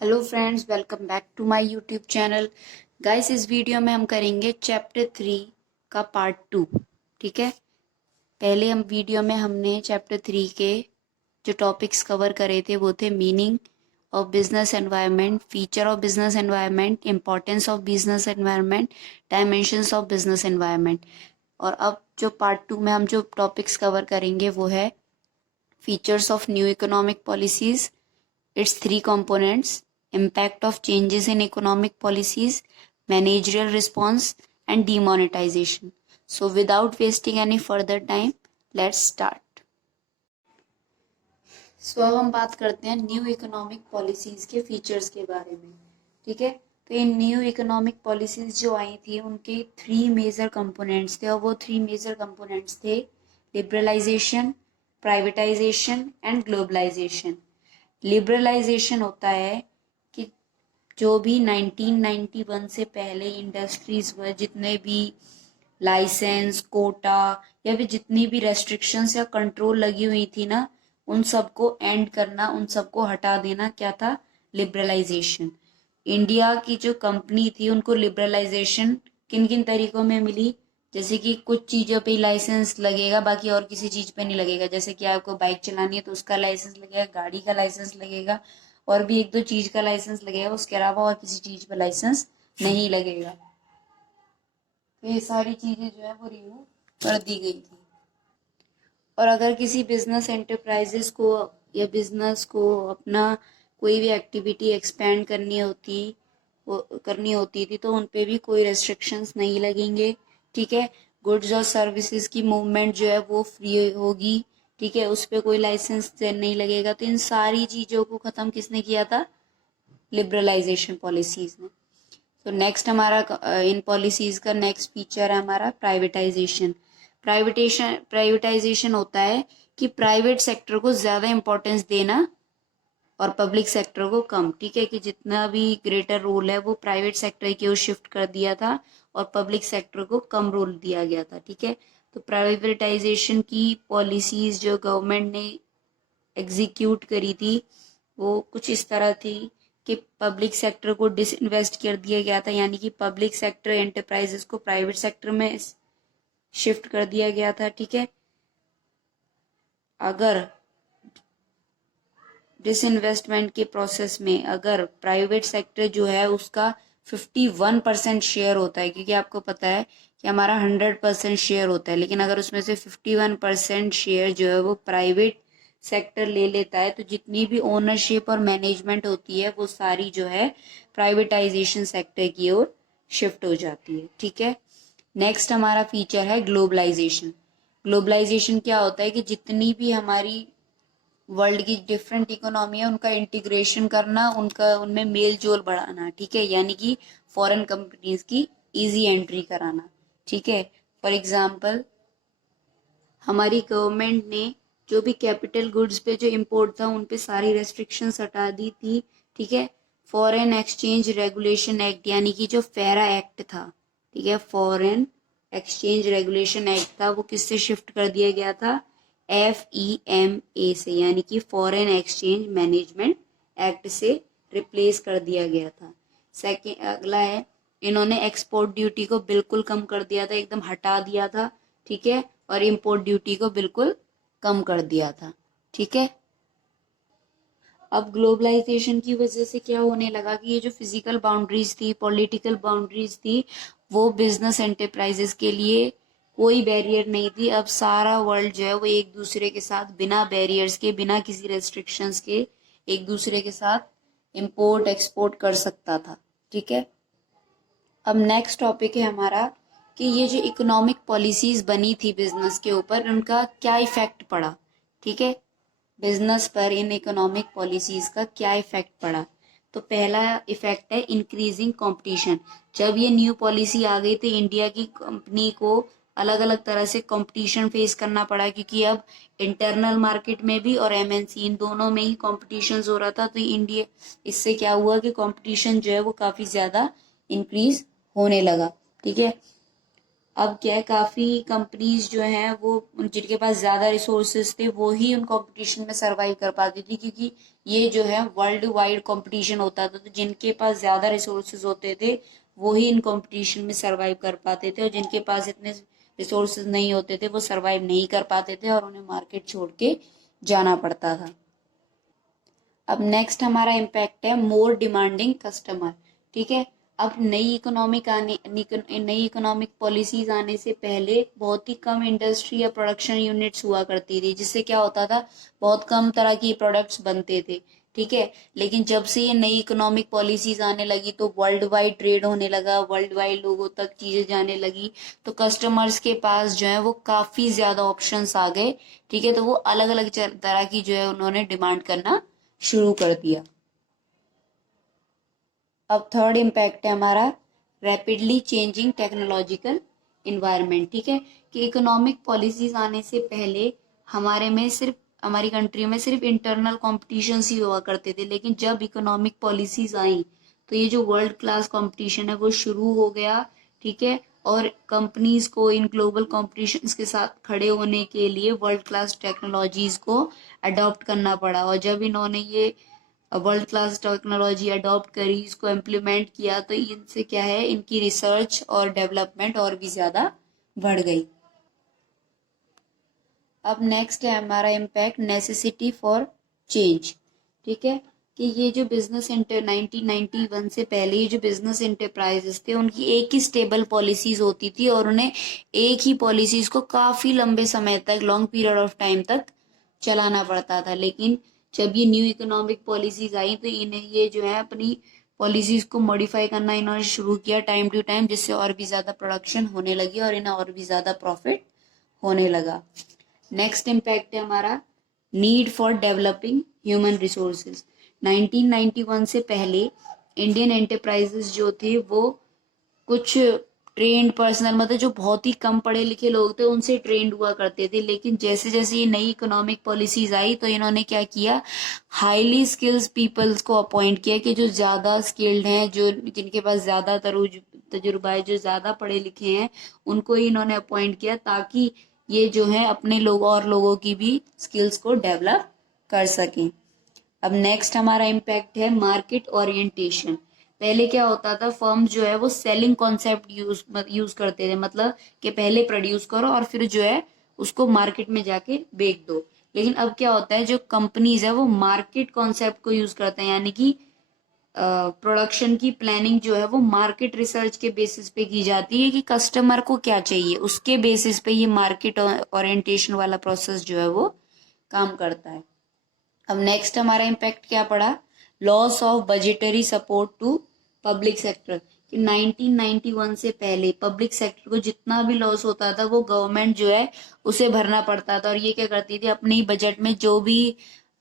Hello friends, welcome back to my YouTube channel. Guys, इस video में हम करेंगे चैप्टर 3 का पार्ट 2। ठीक है। पहले हम वीडियो में हमने चैप्टर 3 के जो टॉपिक्स कवर करे थे वो थे meaning of business environment, feature of business environment, importance of business environment, dimensions of business environment. और अब जो पार्ट 2 में हम जो टॉपिक्स कवर करेंगे वो है features of new economic policies, its three components: impact of changes in economic policies, managerial response, and demonetization. So without wasting any further time, let's start. So अब हम बात करते हैं न्यू इकोनॉमिक पॉलिसीज के features के बारे में। ठीक है। तो इन न्यू इकोनॉमिक पॉलिसीज जो आई थी उनके 3 मेजर कंपोनेंट्स थे, और वो 3 मेजर कंपोनेंट्स थे liberalisation, privatisation and globalisation. Liberalisation होता है कि जो भी 1991 से पहले इंडस्ट्रीज हुए, जितने भी लाइसेंस, कोटा या फिर जितनी भी रेस्ट्रिक्शंस या कंट्रोल लगी हुई थी ना, उन सबको एंड करना, उन सबको हटा देना क्या था? लिबरलाइजेशन। इंडिया की जो कंपनी थी उनको लिबरलाइजेशन किन किन तरीकों में मिली? जैसे कि कुछ चीजों पे लाइसेंस लगेगा, बाकी और किसी चीज पे नहीं लगेगा। जैसे कि आपको बाइक चलानी है तो उसका लाइसेंस लगेगा, गाड़ी का लाइसेंस लगेगा, और भी एक दो चीज का लाइसेंस लगेगा, उसके अलावा और किसी चीज पे लाइसेंस नहीं लगेगा। तो ये सारी चीजें जो है वो रिमूव कर दी गई थी। और अगर किसी बिजनेस एंटरप्राइजेस को या बिजनेस को अपना कोई भी एक्टिविटी एक्सपेंड करनी होती थी तो उन पे भी कोई रेस्ट्रिक्शंस नहीं लगेंगे। ठीक है। गुड्स और सर्विसेज की मूवमेंट जो है वो फ्री होगी। ठीक है। उस पर कोई लाइसेंस नहीं लगेगा। तो इन सारी चीजों को खत्म किसने किया था? लिबरलाइजेशन पॉलिसीज ने। तो नेक्स्ट हमारा इन पॉलिसीज का नेक्स्ट फीचर है हमारा प्राइवेटाइजेशन। प्राइवेटाइजेशन होता है कि प्राइवेट सेक्टर को ज्यादा इंपॉर्टेंस देना और पब्लिक सेक्टर को कम। ठीक है। कि जितना भी ग्रेटर रोल है वो प्राइवेट सेक्टर की ओर शिफ्ट कर दिया था और पब्लिक सेक्टर को कम रोल दिया गया था। ठीक है। तो प्राइवेटाइजेशन की पॉलिसीज जो गवर्नमेंट ने एग्जीक्यूट करी थी वो कुछ इस तरह थी कि पब्लिक सेक्टर को डिसइन्वेस्ट कर दिया गया था, यानी कि पब्लिक सेक्टर एंटरप्राइजेस को प्राइवेट सेक्टर में शिफ्ट कर दिया गया था। ठीक है। अगर डिसइन्वेस्टमेंट के प्रोसेस में अगर प्राइवेट सेक्टर जो है उसका 51% शेयर होता है, क्योंकि आपको पता है कि हमारा 100% शेयर होता है, लेकिन अगर उसमें से 51% शेयर जो है वो प्राइवेट सेक्टर ले लेता है तो जितनी भी ओनरशिप और मैनेजमेंट होती है वो सारी जो है प्राइवेटाइजेशन सेक्टर की ओर शिफ्ट हो जाती है। ठीक है। नेक्स्ट हमारा फीचर है ग्लोबलाइजेशन। ग्लोबलाइजेशन क्या होता है कि जितनी भी हमारी वर्ल्ड की डिफरेंट इकोनॉमी है उनका इंटीग्रेशन करना, उनका उनमें मेल जोल बढ़ाना। ठीक है। यानी कि फॉरेन कंपनीज की इजी एंट्री कराना। ठीक है। फॉर एग्जाम्पल हमारी गवर्नमेंट ने जो भी कैपिटल गुड्स पे जो इम्पोर्ट था उन पे सारी रेस्ट्रिक्शंस हटा दी थी। ठीक है। फॉरेन एक्सचेंज रेगुलेशन एक्ट यानी कि जो फेरा एक्ट था, ठीक है, फॉरेन एक्सचेंज रेगुलेशन एक्ट था, वो किससे शिफ्ट कर दिया गया था? FEMA से, यानी कि फॉरेन एक्सचेंज मैनेजमेंट एक्ट से रिप्लेस कर दिया गया था। सेकेंड अगला है, इन्होंने एक्सपोर्ट ड्यूटी को बिल्कुल कम कर दिया था, एकदम हटा दिया था। ठीक है। और इम्पोर्ट ड्यूटी को बिल्कुल कम कर दिया था। ठीक है। अब ग्लोबलाइजेशन की वजह से क्या होने लगा कि ये जो फिजिकल बाउंड्रीज थी, पॉलिटिकल बाउंड्रीज थी, वो बिजनेस एंटरप्राइजेस के लिए कोई बैरियर नहीं थी। अब सारा वर्ल्ड जो है वो एक दूसरे के साथ बिना बैरियर्स के, बिना किसी रेस्ट्रिक्शंस के एक दूसरे के साथ इंपोर्ट एक्सपोर्ट कर सकता था। ठीक है। अब नेक्स्ट टॉपिक है हमारा कि ये जो इकोनॉमिक पॉलिसीज बनी थी बिजनेस के ऊपर, उनका क्या इफेक्ट पड़ा। ठीक है। बिजनेस पर इन इकोनॉमिक पॉलिसीज का क्या इफेक्ट पड़ा? तो पहला इफेक्ट है इंक्रीजिंग कंपटीशन। जब ये न्यू पॉलिसी आ गई तो इंडिया की कंपनी को अलग अलग तरह से कंपटीशन फेस करना पड़ा, क्योंकि अब इंटरनल मार्केट में भी और MNC इन दोनों में ही कंपटीशन हो रहा था। तो इंडिया इससे क्या हुआ कि कंपटीशन जो है वो काफी ज्यादा इंक्रीज होने लगा। ठीक है। अब क्या है, काफी कंपनीज जो हैं वो जिनके पास ज्यादा रिसोर्सेज थे वो ही उन कंपटीशन में सरवाइव कर पाती थी, क्योंकि ये जो है वर्ल्ड वाइड कंपटीशन होता था, तो जिनके पास ज्यादा रिसोर्सेज होते थे वो ही इन कंपटीशन में सरवाइव कर पाते थे, और जिनके पास इतने रिसोर्सेज नहीं होते थे वो सरवाइव नहीं कर पाते थे और उन्हें मार्केट छोड़ के जाना पड़ता था। अब नेक्स्ट हमारा इम्पैक्ट है मोर डिमांडिंग कस्टमर। ठीक है, अब नई इकोनॉमिक पॉलिसीज आने से पहले बहुत ही कम इंडस्ट्री या प्रोडक्शन यूनिट्स हुआ करती थी, जिससे क्या होता था, बहुत कम तरह की प्रोडक्ट्स बनते थे। ठीक है, लेकिन जब से ये नई इकोनॉमिक पॉलिसीज आने लगी तो वर्ल्ड वाइड ट्रेड होने लगा, वर्ल्ड वाइड लोगों तक चीजें जाने लगी, तो कस्टमर्स के पास जो है वो काफी ज्यादा ऑप्शंस आ गए। ठीक है, तो वो अलग अलग तरह की जो है उन्होंने डिमांड करना शुरू कर दिया। अब थर्ड इम्पैक्ट है हमारा रैपिडली चेंजिंग टेक्नोलॉजिकल इन्वायरमेंट। ठीक है, कि इकोनॉमिक पॉलिसीज आने से पहले हमारी कंट्री में सिर्फ इंटरनल कॉम्पिटिशन ही हुआ करते थे, लेकिन जब इकोनॉमिक पॉलिसीज आई तो ये जो वर्ल्ड क्लास कंपटीशन है वो शुरू हो गया। ठीक है, और कंपनीज को इन ग्लोबल कॉम्पिटिशन के साथ खड़े होने के लिए वर्ल्ड क्लास टेक्नोलॉजीज को अडॉप्ट करना पड़ा, और जब इन्होंने ये वर्ल्ड क्लास टेक्नोलॉजी अडॉप्ट करी, इसको इम्प्लीमेंट किया, तो इनसे क्या है, इनकी रिसर्च और डेवलपमेंट और भी ज्यादा बढ़ गई। अब नेक्स्ट है हमारा इम्पैक्ट नेसेसिटी फॉर चेंज। ठीक है, कि ये जो बिजनेस इंटर 1991 से पहले ये जो बिजनेस इंटरप्राइजेस थे उनकी एक ही स्टेबल पॉलिसीज होती थी, और उन्हें एक ही पॉलिसीज को काफी लंबे समय तक, लॉन्ग पीरियड ऑफ टाइम तक चलाना पड़ता था। लेकिन जब ये न्यू इकोनॉमिक पॉलिसीज आई तो इन्हें ये जो है अपनी पॉलिसीज को मॉडिफाई करना इन्होंने शुरू किया टाइम टू टाइम, जिससे और भी ज्यादा प्रोडक्शन होने लगी और इन्हें और भी ज्यादा प्रॉफिट होने लगा। नेक्स्ट इम्पैक्ट है हमारा need for developing human resources. 1991 से पहले इंडियन एंटरप्राइजेस जो थे वो कुछ ट्रेंड पर्सनल, मतलब जो बहुत ही कम पढ़े लिखे लोग थे उनसे ट्रेंड हुआ करते थे, लेकिन जैसे जैसे ये नई इकोनॉमिक पॉलिसीज आई तो इन्होंने क्या किया, हाईली स्किल्स पीपल्स को अपॉइंट किया, कि जो ज्यादा स्किल्ड हैं, जो जिनके पास ज्यादा तजुर्बा है, जो ज्यादा पढ़े लिखे हैं, उनको ही इन्होंने अपॉइंट किया, ताकि ये जो है अपने लोग और लोगों की भी स्किल्स को डेवलप कर सकें। अब नेक्स्ट हमारा इम्पैक्ट है मार्केट ओरिएंटेशन। पहले क्या होता था, फर्म जो है वो सेलिंग कॉन्सेप्ट यूज करते थे, मतलब कि पहले प्रोड्यूस करो और फिर जो है उसको मार्केट में जाके बेच दो। लेकिन अब क्या होता है, जो कंपनीज है वो मार्केट कॉन्सेप्ट को यूज करते हैं, यानी कि प्रोडक्शन की प्लानिंग जो है वो मार्केट रिसर्च के बेसिस पे की जाती है, कि कस्टमर को क्या चाहिए, उसके बेसिस पे ये मार्केट ओरिएंटेशन वाला प्रोसेस जो है वो काम करता है। अब नेक्स्ट हमारा इम्पैक्ट क्या पड़ा, loss of budgetary support to public sector. कि 1991 से पहले पब्लिक सेक्टर को जितना भी लॉस होता था वो गवर्नमेंट जो है उसे भरना पड़ता था, और ये क्या करती थी, अपनी बजट में जो भी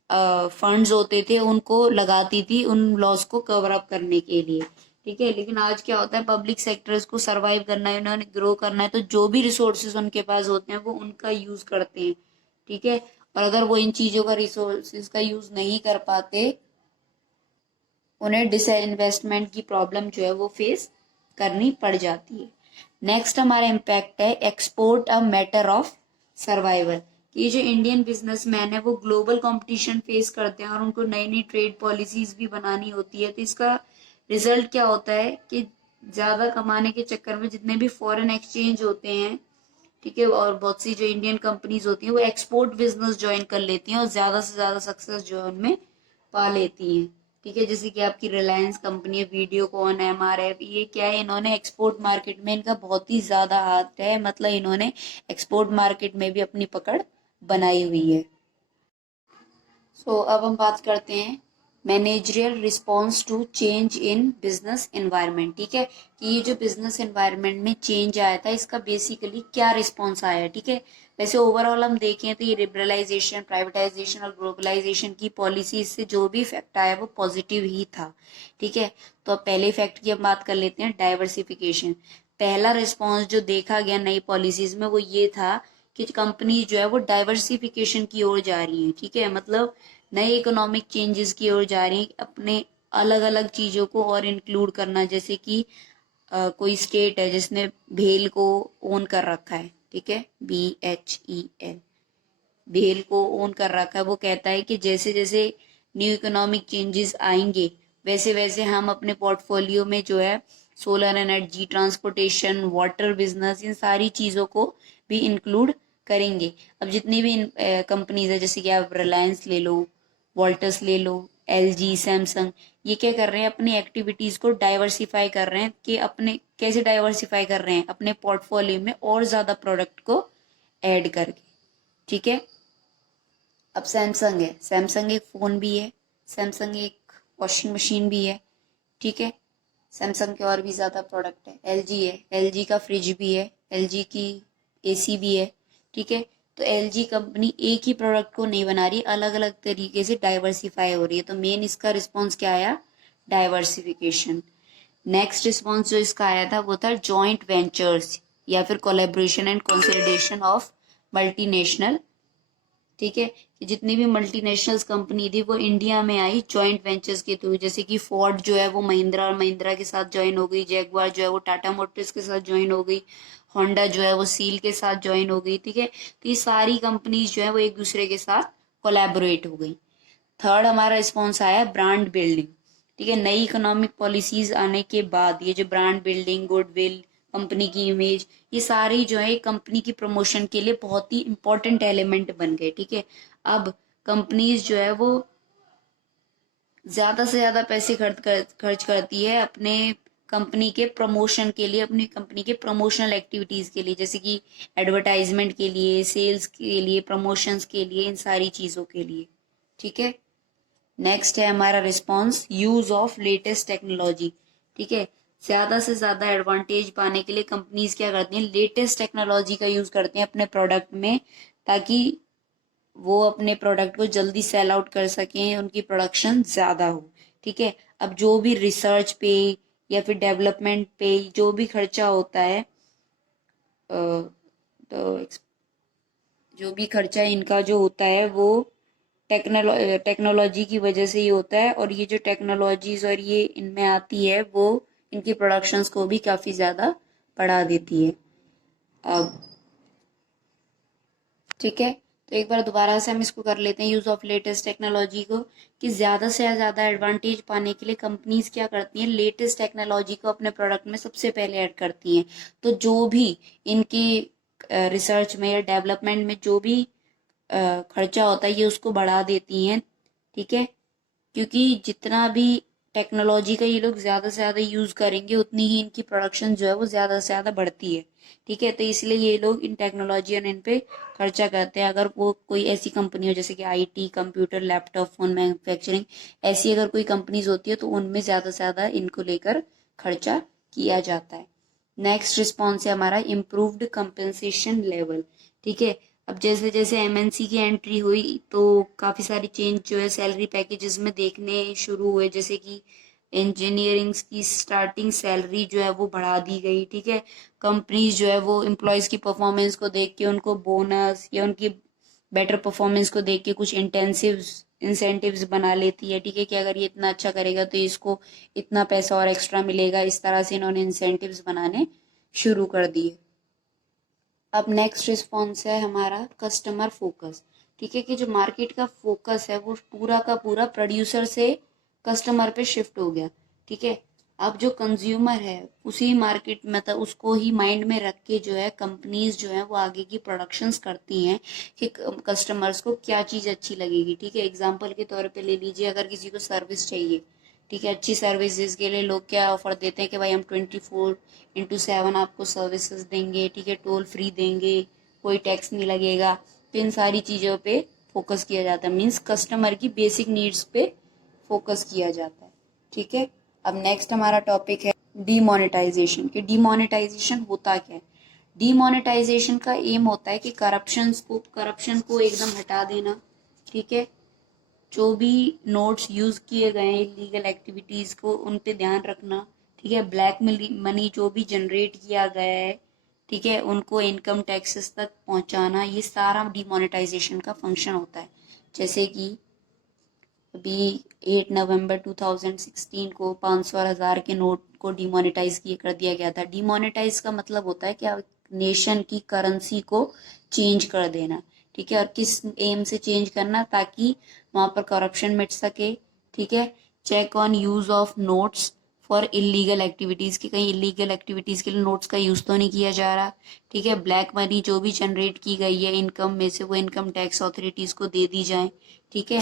फंड्स होते थे उनको लगाती थी उन लॉस को कवर अप करने के लिए। ठीक है, लेकिन आज क्या होता है, पब्लिक सेक्टर्स को सरवाइव करना है, उन्होंने ग्रो करना है, तो जो भी रिसोर्सेज उनके पास होते हैं वो उनका यूज करते हैं। ठीक है, और अगर वो इन चीजों का रिसोर्सेज का यूज नहीं कर पाते, उन्हें डिसइन्वेस्टमेंट की प्रॉब्लम जो है वो फेस करनी पड़ जाती है। नेक्स्ट हमारा इम्पैक्ट है export a matter of survival. ये जो इंडियन बिजनेसमैन है वो ग्लोबल कंपटीशन फेस करते हैं और उनको नई नई ट्रेड पॉलिसीज भी बनानी होती है, तो इसका रिजल्ट क्या होता है कि ज्यादा कमाने के चक्कर में जितने भी फॉरेन एक्सचेंज होते हैं, ठीक है, और बहुत सी जो इंडियन कंपनीज होती हैं वो एक्सपोर्ट बिजनेस ज्वाइन कर लेती हैं और ज्यादा से ज्यादा सक्सेस जो है उनमें पा लेती हैं। ठीक है, जैसे कि आपकी रिलायंस कंपनी है, वीडियोकॉन, एमआरएफ, ये क्या है, इन्होंने एक्सपोर्ट मार्केट में इनका बहुत ही ज्यादा हाथ है, मतलब इन्होंने एक्सपोर्ट मार्केट में भी अपनी पकड़ बनाई हुई है। अब हम बात करते हैं managerial response to change in business environment. ठीक है, कि ये जो बिजनेस एनवायरनमेंट में चेंज आया था इसका बेसिकली क्या रिस्पॉन्स आया है। ठीक है, वैसे ओवरऑल हम देखें तो ये लिबरलाइजेशन, प्राइवेटाइजेशन और ग्लोबलाइजेशन की पॉलिसी से जो भी इफेक्ट आया वो पॉजिटिव ही था। ठीक है, तो अब पहले इफेक्ट की हम बात कर लेते हैं, डाइवर्सिफिकेशन। पहला रिस्पॉन्स जो देखा गया नई पॉलिसीज में वो ये था कि कंपनी जो है वो डाइवर्सिफिकेशन की ओर जा रही है। ठीक है, मतलब नए इकोनॉमिक चेंजेस की ओर जा रही है, अपने अलग अलग चीजों को और इंक्लूड करना, जैसे कि कोई स्टेट है जिसने भेल को ओन कर रखा है, ठीक है, BHEL, भेल को ओन कर रखा है, वो कहता है कि जैसे जैसे न्यू इकोनॉमिक चेंजेस आएंगे वैसे वैसे हम अपने पोर्टफोलियो में जो है solar energy, transportation, water business, इन सारी चीज़ों को भी इंक्लूड करेंगे। अब जितनी भी कंपनीज है, जैसे कि आप रिलायंस ले लो, वॉल्टस ले लो, LG, सैमसंग, ये क्या कर रहे हैं, अपनी एक्टिविटीज को डाइवर्सिफाई कर रहे हैं। कि अपने कैसे डाइवर्सिफाई कर रहे हैं, अपने पोर्टफोलियो में और ज्यादा प्रोडक्ट को ऐड करके, ठीक है। अब सैमसंग है, सैमसंग एक फोन भी है, सैमसंग एक वॉशिंग मशीन भी है, ठीक है। सैमसंग के और भी ज्यादा प्रोडक्ट है। LG है, LG का फ्रिज भी है, LG की AC भी है, ठीक है। तो LG कंपनी एक ही प्रोडक्ट को नहीं बना रही, अलग अलग तरीके से डाइवर्सिफाई हो रही है। तो मेन इसका रिस्पॉन्स क्या आया, डाइवर्सिफिकेशन। नेक्स्ट रिस्पॉन्स जो इसका आया था वो था जॉइंट वेंचर्स या फिर collaboration and consolidation of multinational, ठीक है। कि जितनी भी मल्टीनेशनल्स कंपनी थी वो इंडिया में आई जॉइंट वेंचर्स के थ्रू। जैसे कि फोर्ड जो है वो महिंद्रा और महिंद्रा के साथ ज्वाइन हो गई, जैगवार जो है वो टाटा मोटर्स के साथ ज्वाइन हो गई, होंडा जो है वो सील के साथ ज्वाइन हो गई, ठीक है। तो ये सारी कंपनीज जो है वो एक दूसरे के साथ कोलैबोरेट हो गई। थर्ड हमारा रिस्पॉन्स आया ब्रांड बिल्डिंग, ठीक है। नई इकोनॉमिक पॉलिसीज आने के बाद ये जो ब्रांड बिल्डिंग, गुडविल, कंपनी की इमेज, ये सारी जो है कंपनी की प्रमोशन के लिए बहुत ही इंपॉर्टेंट एलिमेंट बन गए, ठीक है। अब कंपनीज जो है वो ज्यादा से ज्यादा पैसे खर्च करती है अपने कंपनी के प्रमोशन के लिए, अपनी कंपनी के प्रमोशनल एक्टिविटीज के लिए, जैसे कि एडवर्टाइजमेंट के लिए, सेल्स के लिए, प्रमोशंस के लिए, इन सारी चीजों के लिए, ठीक है। नेक्स्ट है हमारा response use of latest technology, ठीक है। ज्यादा से ज्यादा एडवांटेज पाने के लिए कंपनीज क्या करती हैं, लेटेस्ट टेक्नोलॉजी का यूज करते हैं अपने प्रोडक्ट में, ताकि वो अपने प्रोडक्ट को जल्दी सेल आउट कर सकें, उनकी प्रोडक्शन ज्यादा हो, ठीक है। अब जो भी रिसर्च पे या फिर डेवलपमेंट पे जो भी खर्चा होता है, तो जो भी खर्चा इनका जो होता है वो टेक्नोलॉजी की वजह से ही होता है। और ये जो टेक्नोलॉजीज और ये इनमें आती है वो इनकी प्रोडक्शंस को भी काफी ज्यादा बढ़ा देती है। अब ठीक है, तो एक बार दोबारा से हम इसको कर लेते हैं, यूज ऑफ लेटेस्ट टेक्नोलॉजी को। कि ज्यादा से ज्यादा एडवांटेज पाने के लिए कंपनीज क्या करती हैं, लेटेस्ट टेक्नोलॉजी को अपने प्रोडक्ट में सबसे पहले ऐड करती हैं। तो जो भी इनकी रिसर्च में या डेवलपमेंट में जो भी खर्चा होता है ये उसको बढ़ा देती हैं, ठीक है। क्योंकि जितना भी टेक्नोलॉजी का ये लोग ज्यादा से ज्यादा यूज करेंगे उतनी ही इनकी प्रोडक्शन जो है वो ज्यादा से ज्यादा बढ़ती है, ठीक है। तो इसलिए ये लोग इन टेक्नोलॉजी और इन पे खर्चा करते हैं। अगर वो कोई ऐसी कंपनी हो जैसे कि IT, computer, laptop, phone manufacturing, ऐसी अगर कोई कंपनीज होती है तो उनमें ज्यादा से ज्यादा इनको लेकर खर्चा किया जाता है। नेक्स्ट रिस्पॉन्स है हमारा इम्प्रूव्ड कंपेंसेशन लेवल, ठीक है। अब जैसे जैसे MNC की एंट्री हुई तो काफी सारी चेंज जो है सैलरी पैकेजेस में देखने शुरू हुए। जैसे कि इंजीनियरिंग की स्टार्टिंग सैलरी जो है वो बढ़ा दी गई, ठीक है। कंपनीज जो है वो एम्प्लॉयज की परफॉर्मेंस को देख के उनको बोनस या उनकी बेटर परफॉर्मेंस को देख के कुछ इंसेंटिव्स बना लेती है, ठीक है। कि अगर ये इतना अच्छा करेगा तो इसको इतना पैसा और एक्स्ट्रा मिलेगा। इस तरह से इन्होंने इंसेंटिव्स बनाने शुरू कर दिए। अब नेक्स्ट रिस्पॉन्स है हमारा कस्टमर फोकस, ठीक है। कि जो मार्केट का फोकस है वो पूरा का पूरा प्रोड्यूसर से कस्टमर पे शिफ्ट हो गया, ठीक है। अब जो कंज्यूमर है उसी मार्केट मतलब उसको ही माइंड में रख के जो है कंपनीज जो है वो आगे की प्रोडक्शंस करती हैं कि कस्टमर्स को क्या चीज़ अच्छी लगेगी, ठीक है। एग्जाम्पल के तौर पे ले लीजिए, अगर किसी को सर्विस चाहिए, ठीक है, अच्छी सर्विसेज के लिए लोग क्या ऑफर देते हैं कि भाई हम 24/7 आपको सर्विसेज देंगे, ठीक है, टोल फ्री देंगे, कोई टैक्स नहीं लगेगा। तो इन सारी चीज़ों पे फोकस किया जाता है, मीन्स कस्टमर की बेसिक नीड्स पे फोकस किया जाता है, ठीक है। अब नेक्स्ट हमारा टॉपिक है डीमोनेटाइजेशन। कि डीमोनेटाइजेशन होता क्या है। डीमोनेटाइजेशन का एम होता है कि करप्शन को एकदम हटा देना, ठीक है। जो भी नोट्स यूज किए गए हैं इलीगल एक्टिविटीज को उन पे ध्यान रखना, ठीक है। ब्लैक मनी जो भी जनरेट किया गया है, ठीक है, उनको इनकम टैक्सेस तक पहुंचाना, ये सारा डिमोनेटाइजेशन का फंक्शन होता है। जैसे कि अभी 8 नवंबर 2016 को 500 और 1000 के नोट को डिमोनेटाइज कर दिया गया था। डिमोनेटाइज का मतलब होता है कि आप नेशन की करेंसी को चेंज कर देना, ठीक है। और किस एम से चेंज करना, ताकि वहां पर करप्शन मिट सके, ठीक है। Check on use of notes for illegal activities, की कहीं इलीगल एक्टिविटीज के लिए नोट्स का यूज तो नहीं किया जा रहा, ठीक है। ब्लैक मनी जो भी जनरेट की गई है इनकम में से, वो इनकम टैक्स अथॉरिटीज को दे दी जाए, ठीक है,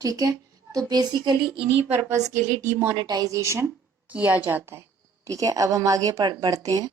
ठीक है। तो बेसिकली इन्हीं पर्पस के लिए डिमोनेटाइजेशन किया जाता है, ठीक है। अब हम आगे बढ़ते हैं।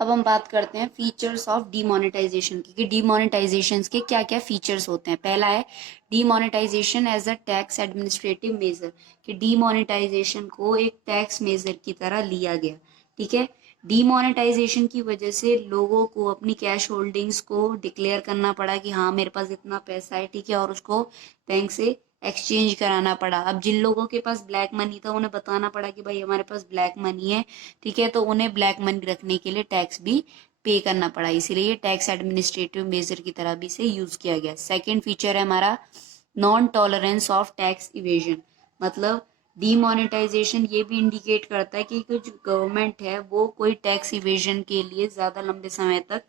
अब हम बात करते हैं फीचर्स ऑफ डिमोनेटाइजेशन की, कि डिमोनेटाइजेशन के क्या क्या फीचर्स होते हैं। पहला है demonetisation as a tax administrative measure, कि डिमोनेटाइजेशन को एक टैक्स मेजर की तरह लिया गया, ठीक है। डिमोनेटाइजेशन की वजह से लोगों को अपनी कैश होल्डिंग्स को डिक्लेयर करना पड़ा कि हाँ मेरे पास इतना पैसा है, ठीक है, और उसको बैंक से एक्सचेंज कराना पड़ा। अब जिन लोगों के पास ब्लैक मनी था उन्हें बताना पड़ा कि भाई हमारे पास ब्लैक मनी है, ठीक है, तो उन्हें ब्लैक मनी रखने के लिए टैक्स भी पे करना पड़ा। इसीलिए टैक्स एडमिनिस्ट्रेटिव मेजर की तरह भी इसे यूज किया गया। सेकेंड फीचर है हमारा non tolerance of tax evasion, मतलब डीमोनेटाइजेशन ये भी इंडिकेट करता है कि कुछ गवर्नमेंट है वो कोई टैक्स इवेजन के लिए ज्यादा लंबे समय तक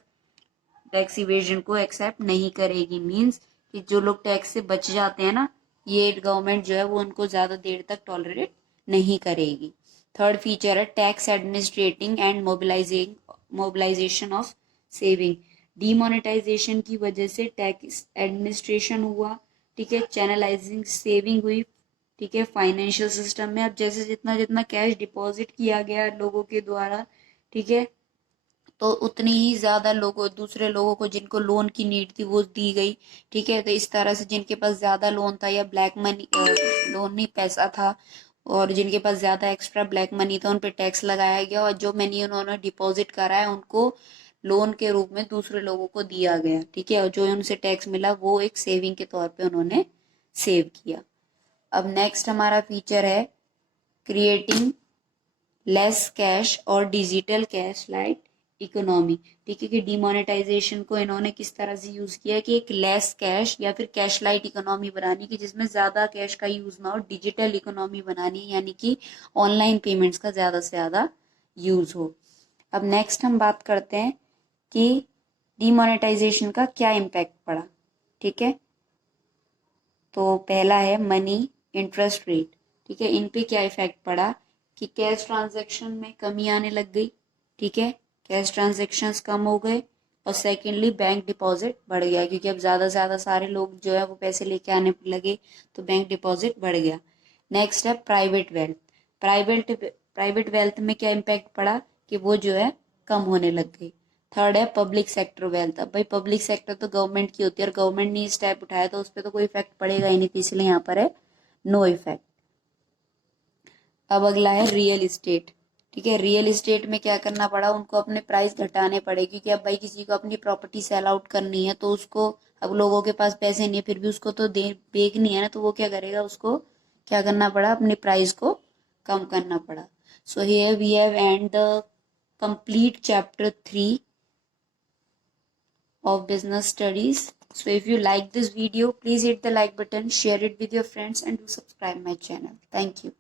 टैक्स इवेजन को एक्सेप्ट नहीं करेगी। मींस कि जो लोग टैक्स से बच जाते हैं ना, ये गवर्नमेंट जो है वो उनको ज्यादा देर तक टॉलरेट नहीं करेगी। थर्ड फीचर है tax administrating and mobilisation of saving. Demonetisation की वजह से टैक्स एडमिनिस्ट्रेशन हुआ, ठीक है, चैनलाइजिंग सेविंग हुई, ठीक है, फाइनेंशियल सिस्टम में। अब जैसे जितना जितना कैश डिपॉजिट किया गया लोगों के द्वारा, ठीक है, तो उतनी ही ज्यादा लोगों दूसरे लोगों को जिनको लोन की नीड थी वो दी गई, ठीक है। तो इस तरह से जिनके पास ज्यादा लोन था या ब्लैक मनी लोन नहीं पैसा था, और जिनके पास ज्यादा एक्स्ट्रा ब्लैक मनी था उन पे टैक्स लगाया गया, और जो मनी उन्होंने डिपॉजिट करा है उनको लोन के रूप में दूसरे लोगों को दिया गया, ठीक है। और जो उनसे टैक्स मिला वो एक सेविंग के तौर पे उन्होंने सेव किया। अब नेक्स्ट हमारा फीचर है क्रिएटिंग लेस कैश और डिजिटल कैश लाइट इकोनॉमी, ठीक है। कि डिमोनेटाइजेशन को इन्होंने किस तरह से यूज किया कि एक लेस कैश या फिर कैश लाइट इकोनॉमी बनानी, कि जिसमें ज्यादा कैश का यूज ना हो, डिजिटल इकोनॉमी बनानी, यानी कि ऑनलाइन पेमेंट्स का ज्यादा से ज्यादा यूज हो। अब नेक्स्ट हम बात करते हैं कि डिमोनेटाइजेशन का क्या इम्पैक्ट पड़ा, ठीक है। तो पहला है मनी इंटरेस्ट रेट, ठीक है। इन पे क्या इफेक्ट पड़ा कि कैश ट्रांजैक्शन में कमी आने लग गई, ठीक है, कैश ट्रांजैक्शंस कम हो गए। और सेकेंडली बैंक डिपॉजिट बढ़ गया, क्योंकि अब ज़्यादा से ज़्यादा सारे लोग जो है वो पैसे लेके आने लगे, तो बैंक डिपॉजिट बढ़ गया। नेक्स्ट है प्राइवेट वेल्थ। प्राइवेट वेल्थ में क्या इम्पैक्ट पड़ा कि वो जो है कम होने लग गई। थर्ड है पब्लिक सेक्टर वेल्थ। अब भाई पब्लिक सेक्टर तो गवर्नमेंट की होती है, और गवर्नमेंट ने स्टेप उठाया तो उस पर तो कोई इफेक्ट पड़ेगा ही नहीं, इसलिए यहाँ पर है नो इफेक्ट। अब अगला है रियल इस्टेट, ठीक है। रियल इस्टेट में क्या करना पड़ा, उनको अपने प्राइस घटाने पड़े, क्योंकि अब भाई किसी को अपनी प्रॉपर्टी सेल आउट करनी है तो उसको, अब लोगों के पास पैसे नहीं है फिर भी उसको तो दे बेचनी है ना, तो वो क्या करेगा, उसको क्या करना पड़ा, अपने प्राइस को कम करना पड़ा। So here we have end the complete chapter 3 of business studies. So if you like this video, please hit the like button, share it with your friends, and do subscribe my channel. Thank you.